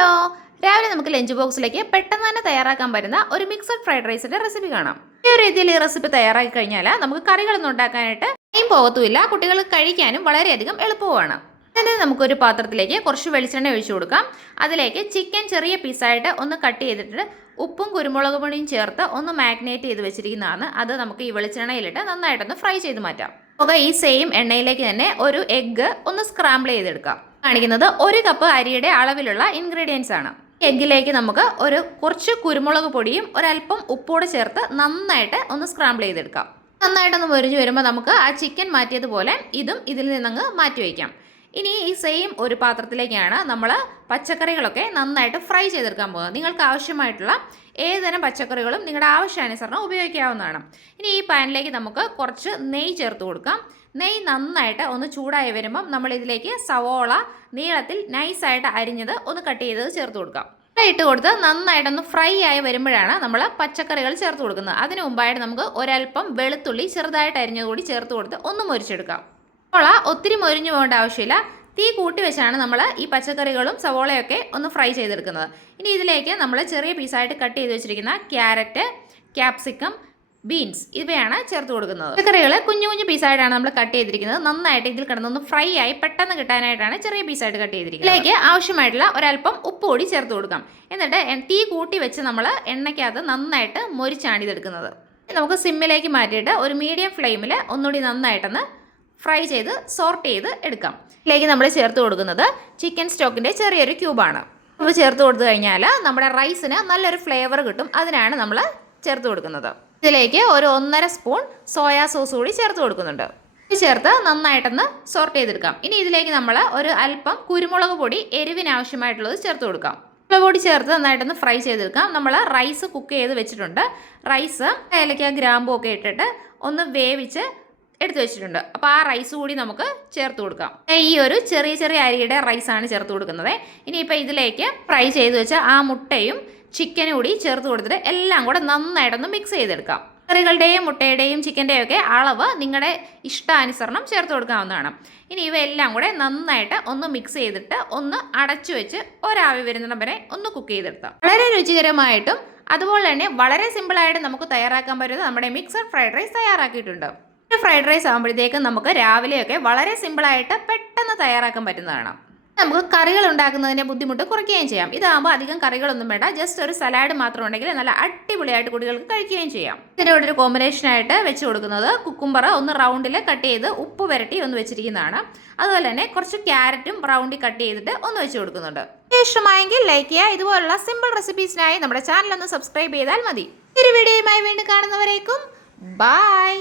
Hello, രാവിലെ നമുക്ക് lunch ബോക്സിലേക്ക് പെട്ടെന്ന് തന്നെ തയ്യാറാക്കാൻ പറ്റുന്ന ഒരു മിക്സഡ് ഫ്രൈഡ് റൈസിന്റെ റെസിപ്പി കാണാം. ഈ ഒരു രീതിയിൽ ഈ റെസിപ്പി തയ്യാറാക്കി കഴിഞ്ഞാൽ നമുക്ക് കറികളൊന്നും ഉണ്ടാക്കാനായിട്ട് ടൈം പോകത്തുമില്ല, കുട്ടികൾക്ക് കഴിക്കാനും വളരെയധികം എളുപ്പമാണ്. അതിന് നമുക്കൊരു പാത്രത്തിലേക്ക് കുറച്ച് വെളിച്ചെണ്ണ ഒഴിച്ചു കൊടുക്കാം. അതിലേക്ക് ചിക്കൻ ചെറിയ പീസായിട്ട് ഒന്ന് കട്ട് ചെയ്തിട്ട് ഉപ്പും കുരുമുളക് പൊടിയും ചേർത്ത് ഒന്ന് മാഗ്നേറ്റ് ചെയ്ത് വെച്ചിരിക്കുന്നതാണ്. അത് നമുക്ക് ഈ വെളിച്ചെണ്ണയിലിട്ട് നന്നായിട്ടൊന്ന് ഫ്രൈ ചെയ്ത് മാറ്റാം. നമുക്ക് ഈ സെയിം എണ്ണയിലേക്ക് തന്നെ ഒരു എഗ്ഗ് ഒന്ന് സ്ക്രാമ്പിൾ ചെയ്തെടുക്കാം. കാണിക്കുന്നത് 1 കപ്പ് അരിയുടെ അളവിലുള്ള ഇൻഗ്രീഡിയൻസ് ആണ്. എഗ്ഗിലേക്ക് നമുക്ക് കുറച്ച് കുരുമുളക് പൊടിയും ഒരല്പം ഉപ്പോടെ ചേർത്ത് നന്നായിട്ട് ഒന്ന് സ്ക്രാമ്പിൾ ചെയ്തെടുക്കാം. നന്നായിട്ടൊന്ന് മുരിഞ്ഞു വരുമ്പോൾ നമുക്ക് ആ ചിക്കൻ മാറ്റിയതുപോലെ ഇതും ഇതിൽ നിന്നങ്ങ് മാറ്റി വയ്ക്കാം. ഇനി ഈ സെയിം ഒരു പാത്രത്തിലേക്കാണ് നമ്മൾ പച്ചക്കറികളൊക്കെ നന്നായിട്ട് ഫ്രൈ ചെയ്തെടുക്കാൻ പോകുന്നത്. നിങ്ങൾക്ക് ആവശ്യമായിട്ടുള്ള ഏതുതരം പച്ചക്കറികളും നിങ്ങളുടെ ആവശ്യാനുസരണം ഉപയോഗിക്കാവുന്നതാണ്. ഇനി ഈ പാനിലേക്ക് നമുക്ക് കുറച്ച് നെയ്യ് ചേർത്ത് കൊടുക്കാം. നെയ്യ് നന്നായിട്ട് ഒന്ന് ചൂടായി വരുമ്പം നമ്മൾ ഇതിലേക്ക് സവോള നീളത്തിൽ നൈസായിട്ട് അരിഞ്ഞത് ഒന്ന് കട്ട് ചെയ്തത് ചേർത്ത് കൊടുക്കാം. ഇട്ട് കൊടുത്ത് നന്നായിട്ടൊന്ന് ഫ്രൈ ആയി വരുമ്പോഴാണ് നമ്മൾ പച്ചക്കറികൾ ചേർത്ത് കൊടുക്കുന്നത്. അതിന് മുമ്പായിട്ട് നമുക്ക് ഒരല്പം വെളുത്തുള്ളി ചെറുതായിട്ട് അരിഞ്ഞത് കൂടി ചേർത്ത് കൊടുത്ത് ഒന്ന് മുരിച്ചെടുക്കാം. സവോള ഒത്തിരി മുരിഞ്ഞു പോകേണ്ട ആവശ്യമില്ല. തീ കൂട്ടി വെച്ചാണ് നമ്മൾ ഈ പച്ചക്കറികളും സവോളയൊക്കെ ഒന്ന് ഫ്രൈ ചെയ്തെടുക്കുന്നത്. ഇനി ഇതിലേക്ക് നമ്മൾ ചെറിയ പീസായിട്ട് കട്ട് ചെയ്ത് വെച്ചിരിക്കുന്ന ക്യാരറ്റ്, ക്യാപ്സിക്കം, ബീൻസ് ഇവയാണ് ചേർത്ത് കൊടുക്കുന്നത്. പച്ചക്കറികൾ കുഞ്ഞു കുഞ്ഞു പീസായിട്ടാണ് നമ്മൾ കട്ട് ചെയ്തിരിക്കുന്നത്. നന്നായിട്ട് ഇതിൽ കിടന്നൊന്ന് ഫ്രൈ ആയി പെട്ടെന്ന് കിട്ടാനായിട്ടാണ് ചെറിയ പീസായിട്ട് കട്ട് ചെയ്തിരിക്കുന്നത്. ഇതിലേക്ക് ആവശ്യമായിട്ടുള്ള ഒരല്പം ഉപ്പ് കൂടി ചേർത്ത് കൊടുക്കാം. എന്നിട്ട് തീ കൂട്ടി വെച്ച് നമ്മൾ എണ്ണയ്ക്കകത്ത് നന്നായിട്ട് മൊരിച്ചാണ് ഇതെടുക്കുന്നത്. നമുക്ക് സിമ്മിലേക്ക് മാറ്റിയിട്ട് ഒരു മീഡിയം ഫ്ലെയിമിൽ ഒന്നുകൂടി നന്നായിട്ടൊന്ന് ഫ്രൈ ചെയ്ത് സോർട്ട് ചെയ്ത് എടുക്കാം. ഇതിലേക്ക് നമ്മൾ ചേർത്ത് കൊടുക്കുന്നത് ചിക്കൻ സ്റ്റോക്കിൻ്റെ ചെറിയൊരു ക്യൂബാണ്. അപ്പോൾ ചേർത്ത് കൊടുത്തു കഴിഞ്ഞാൽ നമ്മുടെ റൈസിന് നല്ലൊരു ഫ്ലേവർ കിട്ടും. അതിനാണ് നമ്മൾ ചേർത്ത് കൊടുക്കുന്നത്. ഇതിലേക്ക് ഒരു 1.5 സ്പൂൺ സോയാ സോസ് കൂടി ചേർത്ത് കൊടുക്കുന്നുണ്ട്. ഇത് ചേർത്ത് നന്നായിട്ടൊന്ന് സോർട്ട് ചെയ്തെടുക്കാം. ഇനി ഇതിലേക്ക് നമ്മൾ ഒരു അല്പം കുരുമുളക് പൊടി എരിവിന് ആവശ്യമായിട്ടുള്ളത് ചേർത്ത് കൊടുക്കാം. കുരുമുളക് പൊടി ചേർത്ത് നന്നായിട്ടൊന്ന് ഫ്രൈ ചെയ്തെടുക്കാം. നമ്മൾ റൈസ് കുക്ക് ചെയ്ത് വെച്ചിട്ടുണ്ട്. റൈസ് ഏലക്ക ഗ്രാമ്പൂ ഒക്കെ ഇട്ടിട്ട് ഒന്ന് വേവിച്ച് എടുത്ത് വെച്ചിട്ടുണ്ട്. അപ്പോൾ ആ റൈസ് കൂടി നമുക്ക് ചേർത്ത് കൊടുക്കാം. ഈ ഒരു ചെറിയ ചെറിയ അരിയുടെ റൈസാണ് ചേർത്ത് കൊടുക്കുന്നത്. ഇനിയിപ്പോൾ ഇതിലേക്ക് ഫ്രൈ ചെയ്ത് വെച്ച ആ മുട്ടയും ചിക്കനും കൂടി ചേർത്ത് കൊടുത്തിട്ട് എല്ലാം കൂടെ നന്നായിട്ടൊന്ന് മിക്സ് ചെയ്തെടുക്കാം. കറികളുടെയും മുട്ടയുടെയും ചിക്കൻ്റെയും ഒക്കെ അളവ് നിങ്ങളുടെ ഇഷ്ടാനുസരണം ചേർത്ത് കൊടുക്കാവുന്നതാണ്. ഇനി ഇവയെല്ലാം കൂടെ നന്നായിട്ട് ഒന്ന് മിക്സ് ചെയ്തിട്ട് ഒന്ന് അടച്ചു വെച്ച് ഒരാവി വരുന്നിടം വരെ ഒന്ന് കുക്ക് ചെയ്തെടുക്കാം. വളരെ രുചികരമായിട്ടും അതുപോലെ തന്നെ വളരെ സിമ്പിളായിട്ട് നമുക്ക് തയ്യാറാക്കാൻ പറ്റുന്ന നമ്മുടെ മിക്സഡ് ഫ്രൈഡ് റൈസ് തയ്യാറാക്കിയിട്ടുണ്ട്. ഫ്രൈഡ് റൈസ് ആകുമ്പോഴത്തേക്കും നമുക്ക് രാവിലെയൊക്കെ വളരെ സിമ്പിളായിട്ട് പെട്ടെന്ന് തയ്യാറാക്കാൻ പറ്റുന്നതാണ്. നമുക്ക് കറികൾ ഉണ്ടാക്കുന്നതിൻ്റെ ബുദ്ധിമുട്ട് കുറയ്ക്കുകയും ചെയ്യാം. ഇതാകുമ്പോൾ അധികം കറികളൊന്നും വേണ്ട, ജസ്റ്റ് ഒരു സലാഡ് മാത്രം ഉണ്ടെങ്കിൽ നല്ല അടിപൊളിയായിട്ട് കുട്ടികൾക്ക് കഴിക്കുകയും ചെയ്യാം. ഇതിൻ്റെ കൂടെ ഒരു കോമ്പിനേഷനായിട്ട് വെച്ച് കൊടുക്കുന്നത് കുക്കുംബർ ഒന്ന് റൗണ്ടിൽ കട്ട് ചെയ്ത് ഉപ്പ് പുരട്ടി ഒന്ന് വെച്ചിരിക്കുന്നതാണ്. അതുപോലെ തന്നെ കുറച്ച് ക്യാരറ്റും റൗണ്ടിൽ കട്ട് ചെയ്തിട്ട് ഒന്ന് വെച്ച് കൊടുക്കുന്നുണ്ട്. ഇഷ്ടമായെങ്കിൽ ലൈക്ക് ചെയ്യുക. ഇതുപോലുള്ള സിമ്പിൾ റെസിപ്പീസിനായി നമ്മുടെ ചാനൽ ഒന്ന് സബ്സ്ക്രൈബ് ചെയ്താൽ മതി. ഒരു വീഡിയോയുമായി വീണ്ടും കാണുന്നവരേക്കും ബൈ.